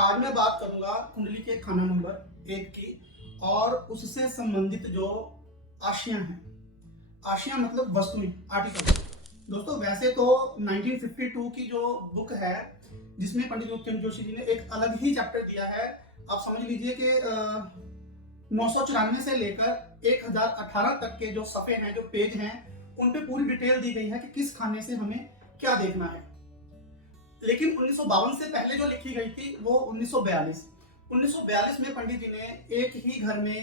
आज मैं बात करूंगा कुंडली के खाना नंबर 1 की और उससे संबंधित जो आशियां हैं। आशियां मतलब वस्तुएं, आर्टिकल। दोस्तों वैसे तो 1952 की जो बुक है जिसमें पंडित ज्योतिरादित्य जोशी जी ने एक अलग ही चैप्टर दिया है, आप समझ लीजिए कि 994 से लेकर 1018 तक के जो सफ़े हैं, जो पेज हैं, उन पे पूरी डिटेल दी गई है कि किस खाने से हमें क्या देखना है। लेकिन 1952 से पहले जो लिखी गई थी वो 1942 में पंडित जी ने एक ही घर में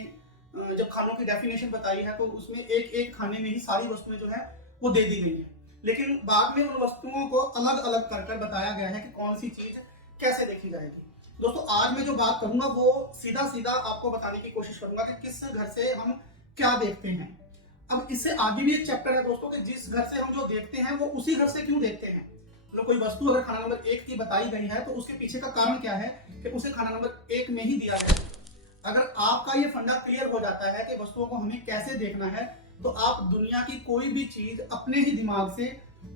जब खानों की डेफिनेशन बताई है तो उसमें एक एक खाने में ही सारी वस्तुएं जो है वो दे दी गई है। लेकिन बाद में उन वस्तुओं को अलग अलग कर कर बताया गया है कि कौन सी चीज कैसे देखी जाएगी। दोस्तों आज मैं जो बात करूंगा वो सीधा सीधा आपको बताने की कोशिश करूंगा कि किस घर से हम क्या देखते हैं। अब इससे आगे भी एक चैप्टर है दोस्तों कि जिस घर से हम जो देखते हैं वो उसी घर से क्यों देखते हैं। मतलब कोई वस्तु अगर खाना नंबर 1 की बताई गई है तो उसके पीछे का कारण क्या है कि उसे खाना नंबर 1 में ही दिया गया है। अगर आपका ये फंडा क्लियर हो जाता है कि वस्तुओं को हमें कैसे देखना है तो आप दुनिया की कोई भी चीज अपने ही दिमाग से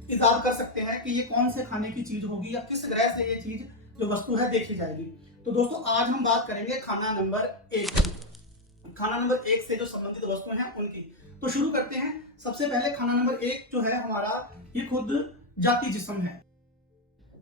इजाद कर सकते हैं कि ये कौन से खाने की चीज होगी या किस ग्रह से ये चीज जो वस्तु है देखी जाएगी। तो दोस्तों आज हम बात करेंगे खाना नंबर 1 की। खाना नंबर 1 से जो संबंधित वस्तुएं हैं उनकी। तो शुरू करते हैं। सबसे पहले खाना नंबर 1 जो है हमारा, ये खुद जाति जिस्म है।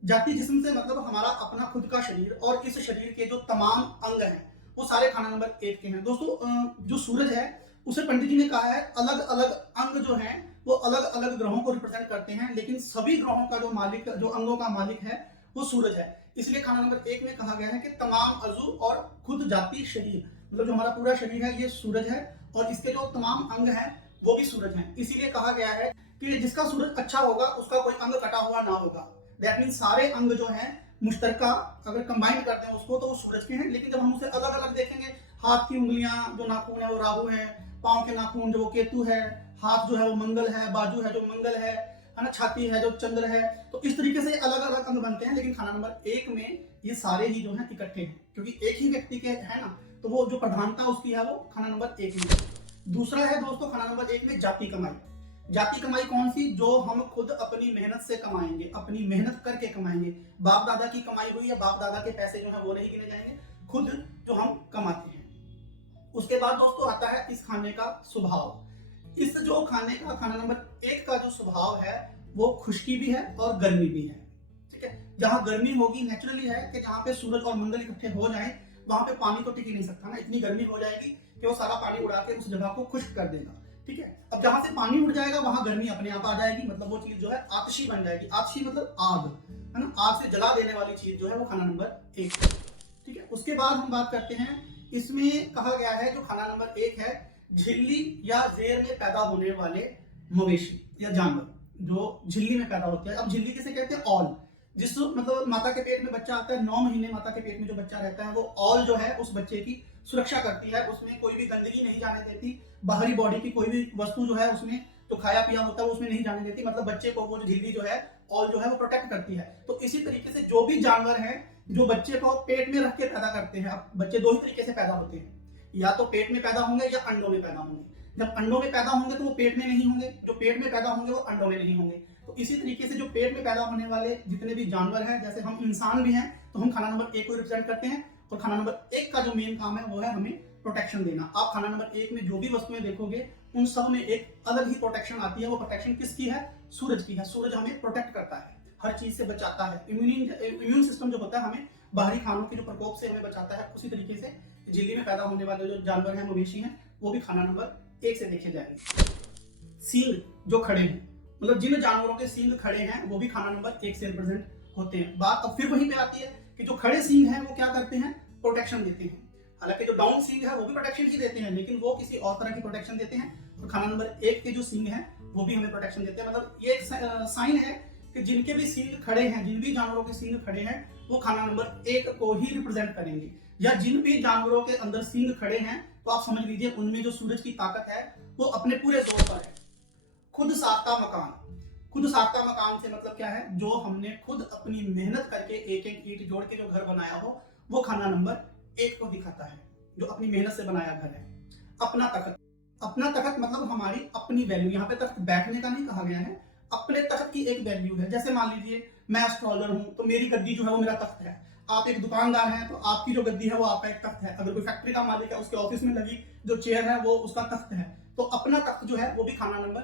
जाति जिस्म से मतलब हमारा अपना खुद का शरीर और इस शरीर के जो तमाम अंग हैं वो सारे खाना नंबर 1 के हैं। दोस्तों जो सूरज है उसे पंडित जी ने कहा है अलग अलग अंग जो हैं वो अलग अलग ग्रहों को रिप्रेजेंट करते हैं, लेकिन सभी ग्रहों का जो मालिक, जो अंगों का मालिक है वो सूरज है। इसलिए खाना नंबर 1 में कहा गया है कि तमाम अज़ू और खुद जाति शरीर, मतलब जो हमारा पूरा शरीर है ये सूरज है और इसके जो तमाम अंग हैं वो भी सूरज हैं। इसीलिए कहा गया है कि जिसका सूरज अच्छा होगा उसका कोई अंग कटा हुआ ना होगा। दैट मीन सारे अंग जो हैं मुश्तरका अगर कंबाइन करते हैं उसको तो वो सूरज के हैं, लेकिन जब हम उसे अलग अलग देखेंगे, हाथ की उंगलियां जो नाखून है वो राहु है, पांव के नाखून जो वो केतु है, हाथ जो है वो मंगल है, बाजू है जो मंगल है ना, छाती है जो चंद्र है, तो इस तरीके से अलग अलग अंग बनते हैं। लेकिन खाना नंबर 1 में ये सारे ही जो है इकट्ठे हैं क्योंकि एक ही व्यक्ति के है ना, तो वो जो प्रधानता उसकी है वो खाना नंबर 1 में। दूसरा है दोस्तों खाना नंबर 1 में जाति कमाई। जाति कमाई कौन सी? जो हम खुद अपनी मेहनत से कमाएंगे, अपनी मेहनत करके कमाएंगे। बाप दादा की कमाई हुई या बाप दादा के पैसे जो है वो नहीं गिने जाएंगे, खुद जो हम कमाते हैं। उसके बाद दोस्तों आता है इस खाने का स्वभाव। इस जो खाने का खाना नंबर 1 का जो स्वभाव है वो खुश्की भी है और गर्मी भी है। ठीक है, जहां गर्मी होगी नेचुरली है कि जहां पे सूरज और मंगल इकट्ठे हो जाएं वहां पे पानी तो टिक ही नहीं सकता ना, इतनी गर्मी हो जाएगी कि वो सारा पानी उड़ा के उस जगह को खुश्क कर देगा। ठीक है, अब जहां से पानी उड़ जाएगा वहां गर्मी अपने आप आ जाएगी, मतलब वो चीज जो है आतशी बन जाएगी। आतशी मतलब आग, है ना, आग से जला देने वाली चीज जो है वो खाना नंबर 1। ठीक है, उसके बाद हम बात करते हैं, इसमें कहा गया है जो खाना नंबर 1 है, झिल्ली या जेर में पैदा होने वाले मवेशी या जानवर जो झिल्ली में पैदा होते हैं। अब झिल्ली किसे कहते हैं? ऑल। जिस मतलब माता के पेट में बच्चा आता है, 9 महीने माता के पेट में जो बच्चा रहता है वो ऑल जो है उस बच्चे की सुरक्षा करती है, उसमें कोई भी गंदगी नहीं जाने देती, बाहरी बॉडी की कोई भी वस्तु जो है उसमें जो खाया पिया होता है वो उसमें नहीं जाने देती, मतलब बच्चे को वो जो झिल्ली जो है ऑल जो है वो प्रोटेक्ट करती है। तो इसी तरीके से जो भी जानवर है जो बच्चे को पेट में रख के पैदा करते हैं, अब बच्चे 2 ही तरीके से पैदा होते हैं, या तो पेट में पैदा होंगे या अंडों में पैदा होंगे। जब अंडों में पैदा होंगे तो वो पेट में नहीं होंगे, जो पेट में पैदा होंगे वो अंडों में नहीं होंगे। तो इसी तरीके से जो पेट में पैदा होने वाले जितने भी जानवर हैं, जैसे हम इंसान भी हैं, तो हम खाना नंबर 1 को रिप्रेजेंट करते हैं और खाना नंबर 1 का जो मेन काम है वो है हमें प्रोटेक्शन देना। आप खाना नंबर 1 में जो भी वस्तुएं देखोगे उन सब में एक अलग ही प्रोटेक्शन आती है। वो प्रोटेक्शन किसकी है? सूरज की है। सूरज हमें प्रोटेक्ट करता है, हर चीज से बचाता है। इम्यून सिस्टम जो होता है हमें बाहरी खानों के जो प्रकोप से हमें बचाता है। उसी तरीके से झिल्ली में पैदा होने वाले जो जानवर हैं, मवेशी हैं, वो भी खाना नंबर 1 से देखे जाएंगे। सींग जो खड़े हैं, मतलब जिन जानवरों के सींग खड़े हैं वो भी खाना नंबर 1 से रिप्रेजेंट होते हैं। बात अब फिर वहीं पे आती है कि जो खड़े सींग हैं वो क्या करते हैं? प्रोटेक्शन देते हैं। हालांकि जो डाउन सींग है वो भी प्रोटेक्शन ही देते हैं, लेकिन वो किसी और तरह की प्रोटेक्शन देते हैं। और खाना नंबर 1 के जो सींग हैं वो भी हमें प्रोटेक्शन देते हैं। मतलब ये एक साइन है कि जिनके भी सींग खड़े हैं, जिन भी जानवरों के सींग खड़े हैं वो खाना नंबर 1 को ही रिप्रेजेंट करेंगे। या जिन भी जानवरों के अंदर सींग खड़े हैं तो आप समझ लीजिए उनमें जो सूरज की ताकत है वो अपने पूरे जोर पर है। खुद साख्ता मकान। खुद साख्ता मकान से मतलब क्या है? जो हमने खुद अपनी मेहनत करके एक एक ईंट जोड़ के जो घर बनाया हो वो खाना नंबर 1 को दिखाता है, जो अपनी मेहनत से बनाया घर है। अपना तख्त। अपना तख्त मतलब हमारी अपनी वैल्यू। यहाँ पे तख्त बैठने का नहीं कहा गया है, अपने तख्त की एक वैल्यू है। जैसे मान लीजिए मैं एस्ट्रोलॉजर हूं तो मेरी गद्दी जो है वो मेरा तख्त है। आप एक दुकानदार हैं तो आपकी जो गद्दी है वो आपका एक तख्त है। अगर कोई फैक्ट्री का मालिक है, उसके ऑफिस में लगी जो चेयर है वो उसका तख्त है। तो अपना तख्त जो है वो भी खाना नंबर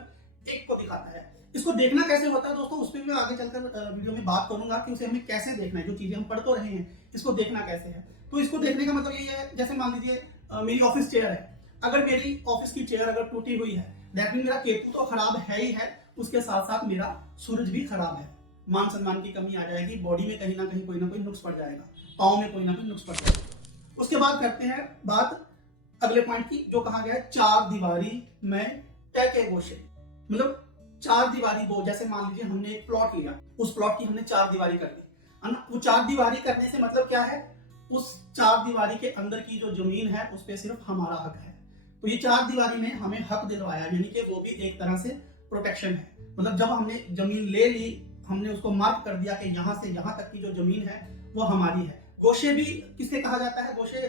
1 को दिखाता है। इसको देखना कैसे होता है दोस्तों, उस पर मैं आगे चलकर वीडियो में बात करूंगा कि उसे हमें कैसे देखना है। जो चीजें हम पढ़ तो रहे हैं, इसको देखना कैसे है। तो इसको देखने का मतलब ये है, जैसे मान लीजिए मेरी ऑफिस चेयर है। अगर मेरी ऑफिस की चेयर अगर टूटी हुई है, दैट मीन मेरा केतु तो खराब है ही है, उसके साथ साथ मेरा सूरज भी खराब है। मान सम्मान की कमी आ जाएगी, बॉडी में कहीं ना कहीं कोई ना कोई नुक्स पड़ जाएगा, पाँव में कोई ना कोई नुक्स पड़ जाएगा। उसके बाद करते हैं बात अगले पॉइंट की, जो कहा गया है चार दीवारी में तय के गोशे। मतलब चार दीवारी वो, जैसे मान लीजिए हमने एक प्लॉट लिया, उस प्लॉट की हमने चार दीवारी कर दी है ना। वो चार दीवारी करने से मतलब क्या है, उस चार दीवारी के अंदर की जो जमीन है उस पर सिर्फ हमारा हक है। तो ये चार दीवारी ने हमें हक दिलवाया, यानी कि वो भी एक तरह से प्रोटेक्शन है। मतलब जब हमने जमीन ले ली, हमने उसको मार्क कर दिया कि यहाँ से यहाँ तक की जो जमीन है वो हमारी है। गोशे भी किससे कहा जाता है, गोशे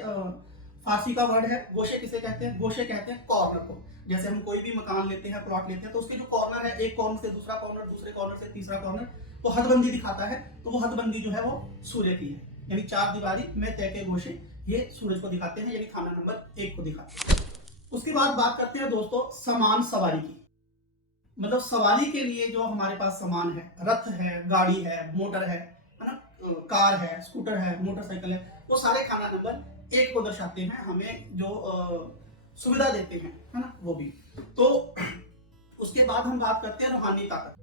फारसी का वर्ड है। गोशे किसे कहते हैं, गोशे कहते हैं कॉर्नर को। जैसे हम कोई भी मकान लेते हैं, प्लॉट लेते हैं, तो उसके जो कॉर्नर है, एक कॉर्नर से दूसरा कॉर्नर, दूसरे कॉर्नर से तीसरा कॉर्नर, वो हदबंदी दिखाता है। तो वो हदबंदी जो है वो सूर्य की है, यानी चार दीवारी में तय के गोशे ये सूरज को दिखाते हैं, यानी खाना नंबर 1 को दिखाते हैं। उसके बाद बात करते हैं दोस्तों समान सवारी की। मतलब सवारी के लिए जो हमारे पास सामान है, रथ है, गाड़ी है, मोटर है ना, कार है, स्कूटर है, मोटरसाइकिल है, वो सारे खाना नंबर 1 को दर्शाते हैं, हमें जो सुविधा देते हैं, है ना, वो भी। तो उसके बाद हम बात करते हैं रूहानी ताकत।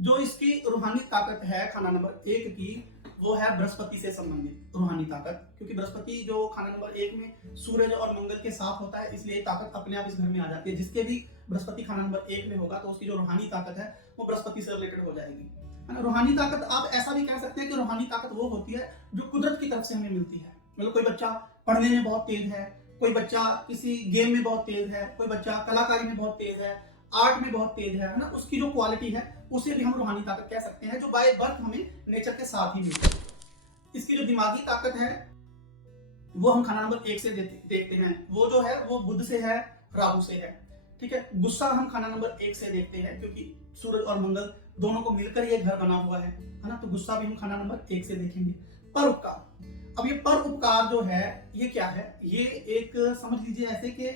जो इसकी रूहानी ताकत है खाना नंबर 1 की, वो है बृहस्पति से संबंधित रूहानी ताकत। क्योंकि बृहस्पति जो खाना नंबर 1 में सूरज और मंगल के साथ होता है, इसलिए ताकत अपने आप इस घर में आ जाती है। जिसके भी बृहस्पति खाना नंबर 1 में होगा तो उसकी जो रूहानी ताकत है वो बृहस्पति से रिलेटेड हो जाएगी, है ना। रूहानी ताकत आप ऐसा भी कह सकते हैं कि रूहानी ताकत वो होती है जो कुदरत की तरफ से हमें मिलती है। मतलब कोई बच्चा पढ़ने में बहुत तेज है, कोई बच्चा किसी गेम में बहुत तेज है, कोई बच्चा कलाकारी में बहुत तेज है, आर्ट में बहुत तेज है ना, उसकी जो क्वालिटी है उसे भी हम रूहानी ताकत कह सकते हैं, जो बाय बर्थ हमें नेचर के साथ ही मिलती है। इसकी जो दिमागी ताकत है वो हम खाना नंबर 1 से देखते हैं। वो जो है वो बुध से है, राहु से है, ठीक है। गुस्सा हम खाना नंबर 1 से देखते हैं, क्योंकि सूरज और मंगल दोनों को मिलकर ये घर बना हुआ है ना। तो गुस्सा भी हम खाना नंबर 1 से देखेंगे। परोपकार, अब ये परोपकार जो है ये क्या है, ये एक समझ लीजिए ऐसे कि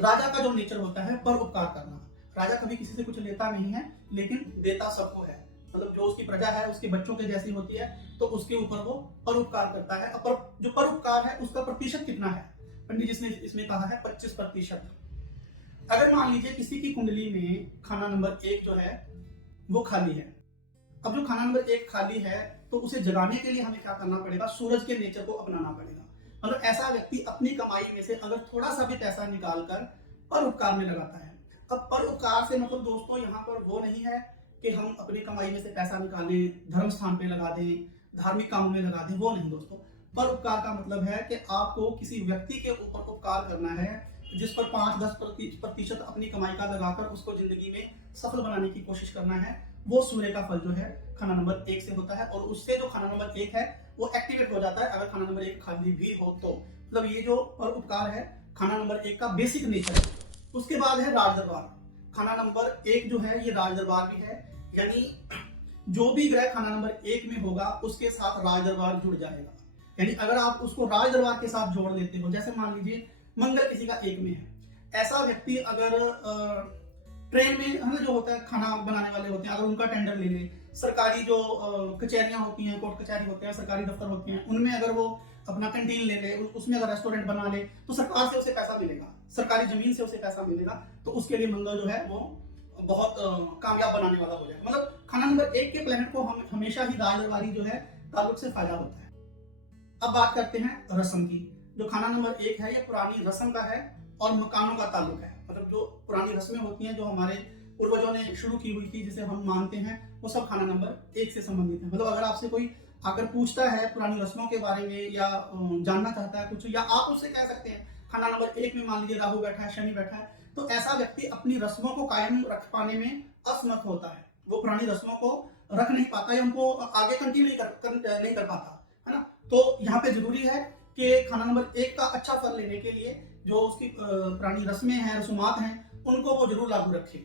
राजा का जो नेचर होता है परोपकार करना। राजा कभी किसी से कुछ लेता नहीं है, लेकिन देता सबको है। मतलब जो उसकी प्रजा है उसके बच्चों के जैसी होती है, तो उसके ऊपर वो परोपकार करता है। अब जो परोपकार है उसका प्रतिशत कितना है, पंडित जी ने इसमें कहा है 25%। अगर मान लीजिए किसी की कुंडली में खाना नंबर 1 जो है वो खाली है। अब जो खाना नंबर 1 खाली है तो उसे जगाने के लिए हमें क्या करना पड़ेगा, सूरज के नेचर को अपनाना पड़ेगा। मतलब ऐसा व्यक्ति अपनी कमाई में से अगर थोड़ा सा भी पैसा निकाल कर परोपकार में लगाता है। अब परोपकार से मतलब दोस्तों यहाँ पर वो नहीं है कि हम अपनी कमाई में से पैसा निकालें, धर्म स्थान पे लगा दें, धार्मिक कामों में लगा दें, वो नहीं दोस्तों। परोपकार का मतलब है कि आपको किसी व्यक्ति के ऊपर उपकार करना है, जिस पर 5-10% अपनी कमाई का लगाकर उसको जिंदगी में सफल बनाने की कोशिश करना है। वो सूर्य का फल जो है खाना नंबर 1 से होता है, और उससे जो खाना नंबर 1 है वो एक्टिवेट हो जाता है अगर खाना नंबर 1 खाली भी हो तो। मतलब ये जो परोपकार है खाना नंबर 1 का बेसिक नेचर है। उसके बाद है राज दरबार। खाना नंबर 1 जो है ये राज दरबार भी है, यानी जो भी ग्रह खाना नंबर 1 में होगा उसके साथ राज दरबार जुड़ जाएगा। यानी अगर आप उसको राज दरबार के साथ जोड़ लेते हो, जैसे मान लीजिए मंगल किसी का 1 में है, ऐसा व्यक्ति अगर ट्रेन में है ना जो होता है खाना बनाने वाले होते हैं, अगर उनका टेंडर ले ले, सरकारी जो कचहरियां होती हैं, कोर्ट कचहरी होते हैं, सरकारी दफ्तर होते हैं, उनमें अगर वो अपना कैंटीन ले ले, उसमें अगर रेस्टोरेंट बना ले, तो सरकार से उसे पैसा मिलेगा, सरकारी जमीन से उसे पैसा मिलेगा। तो उसके लिए मंगल जो है वो बहुत कामयाब बनाने वाला हो जाएगा। मतलब खाना नंबर 1 के प्लेनेट को हम हमेशा ही राज दरबारी जो है ताल्लुक से फायदा होता है। अब बात करते हैं रस्म की। जो खाना नंबर 1 है ये पुरानी रस्म का है और मकानों का ताल्लुक है। मतलब जो पुरानी रस्में होती हैं जो हमारे पूर्वजों ने शुरू की हुई थी, जिसे हम मानते हैं, वो सब खाना नंबर 1 से संबंधित है। मतलब अगर आपसे कोई आकर पूछता है पुरानी रस्मों के बारे में या जानना चाहता है कुछ, या आप उससे कह सकते हैं खाना नंबर 1 में मान लीजिए राहु बैठा है, शनि बैठा है, तो ऐसा व्यक्ति अपनी रस्मों को कायम रख पाने में असमर्थ होता है। वो पुरानी रस्मों को रख नहीं पाता या उनको आगे कंटिन्यू नहीं कर पाता, है ना। तो यहाँ पे जरूरी है कि खाना नंबर 1 का अच्छा फल लेने के लिए जो उसकी पुरानी रस्में हैं, रसूमात हैं, उनको वो जरूर लागू रखे।